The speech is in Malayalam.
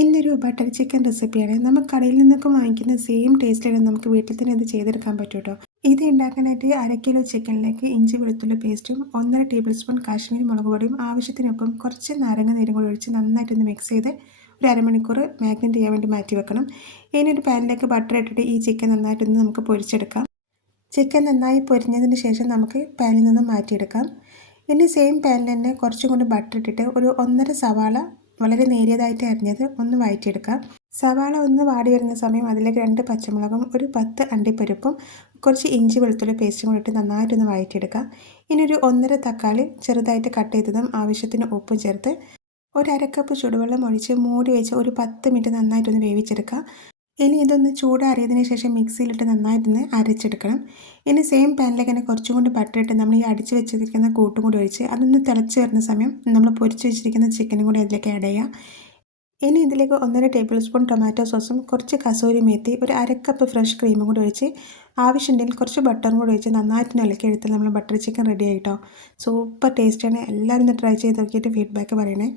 ഇന്നൊരു ബട്ടർ ചിക്കൻ റെസിപ്പിയാണ്. നമുക്ക് കടയിൽ നിന്നൊക്കെ വാങ്ങിക്കുന്ന സെയിം ടേസ്റ്റിലാണ് നമുക്ക് വീട്ടിൽ തന്നെ ഇത് ചെയ്തെടുക്കാൻ പറ്റും കേട്ടോ. ഇത് ഉണ്ടാക്കാനായിട്ട് 1/2 കിലോ ചിക്കനിലേക്ക് ഇഞ്ചി വെളുത്തുള്ളി പേസ്റ്റും 1.5 ടേബിൾ സ്പൂൺ കാശ്മീരി മുളക് പൊടിയും ആവശ്യത്തിനൊപ്പം കുറച്ച് നാരങ്ങ നീരും കൂടി ഒഴിച്ച് നന്നായിട്ടൊന്ന് മിക്സ് ചെയ്ത് ഒരു അരമണിക്കൂർ മാഗ്നേറ്റ് ചെയ്യാൻ വേണ്ടി മാറ്റി വെക്കണം. ഇനി ഒരു പാനിലേക്ക് ബട്ടർ ഇട്ടിട്ട് ഈ ചിക്കൻ നന്നായിട്ടൊന്ന് നമുക്ക് പൊരിച്ചെടുക്കാം. ചിക്കൻ നന്നായി പൊരിഞ്ഞതിന് ശേഷം നമുക്ക് പാനിൽ നിന്നും മാറ്റിയെടുക്കാം. ഇനി സെയിം പാനിൽ തന്നെ കുറച്ചും കൂടി ബട്ടർ ഇട്ടിട്ട് ഒരു 1.5 സവാള വളരെ നേരിയതായിട്ട് അരിഞ്ഞത് ഒന്ന് വഴറ്റിയെടുക്കാം. സവാള ഒന്ന് വാടി വരുന്ന സമയം അതിലേക്ക് 2 പച്ചമുളകും ഒരു 10 അണ്ടിപ്പരിപ്പും കുറച്ച് ഇഞ്ചി വെളുത്തുള്ളി പേസ്റ്റും കൂടി ഇട്ട് നന്നായിട്ടൊന്ന് വഴറ്റിയെടുക്കാം. ഇനി ഒരു 1.5 തക്കാളി ചെറുതായിട്ട് കട്ട് ചെയ്തതും ആവശ്യത്തിന് ഉപ്പും ചേർത്ത് ഒരു 1/2 കപ്പ് ചൂടുവെള്ളം ഒഴിച്ച് മൂടി വെച്ച് ഒരു 10 മിനിറ്റ് നന്നായിട്ടൊന്ന് വേവിച്ചെടുക്കാം. ഇനി ഇതൊന്ന് ചൂടാറിയതിന് ശേഷം മിക്സിയിലിട്ട് നന്നായിട്ടൊന്ന് അരച്ചെടുക്കണം. ഇനി സെയിം പാനിലേക്ക് തന്നെ കുറച്ചും കൂടി ബട്ടർ ഇട്ട് നമ്മൾ ഈ അടിച്ച് വെച്ചിരിക്കുന്ന കൂട്ടും കൂടി ഒഴിച്ച് അതൊന്ന് തിളച്ച് വരുന്ന സമയം നമ്മൾ പൊരിച്ച് വെച്ചിരിക്കുന്ന ചിക്കനും കൂടി അതിലേക്ക് ആഡ് ചെയ്യാം. ഇനി ഇതിലേക്ക് 1.5 ടേബിൾ സ്പൂൺ ടൊമാറ്റോ സോസും കുറച്ച് കസൂരി മേത്തി ഒരു 1/2 കപ്പ് ഫ്രഷ് ക്രീമും കൂടി ഒഴിച്ച് ആവശ്യമുണ്ടെങ്കിൽ കുറച്ച് ബട്ടറും കൂടി ഒഴിച്ച് നന്നായിട്ട് ഇളക്കി എടുത്താൽ നമ്മൾ ബട്ടർ ചിക്കൻ റെഡി ആയിട്ടോ. സൂപ്പർ ടേസ്റ്റാണ്. എല്ലാവരും ഒന്ന് ട്രൈ ചെയ്ത് നോക്കിയിട്ട് ഫീഡ്ബാക്ക് പറയണേ.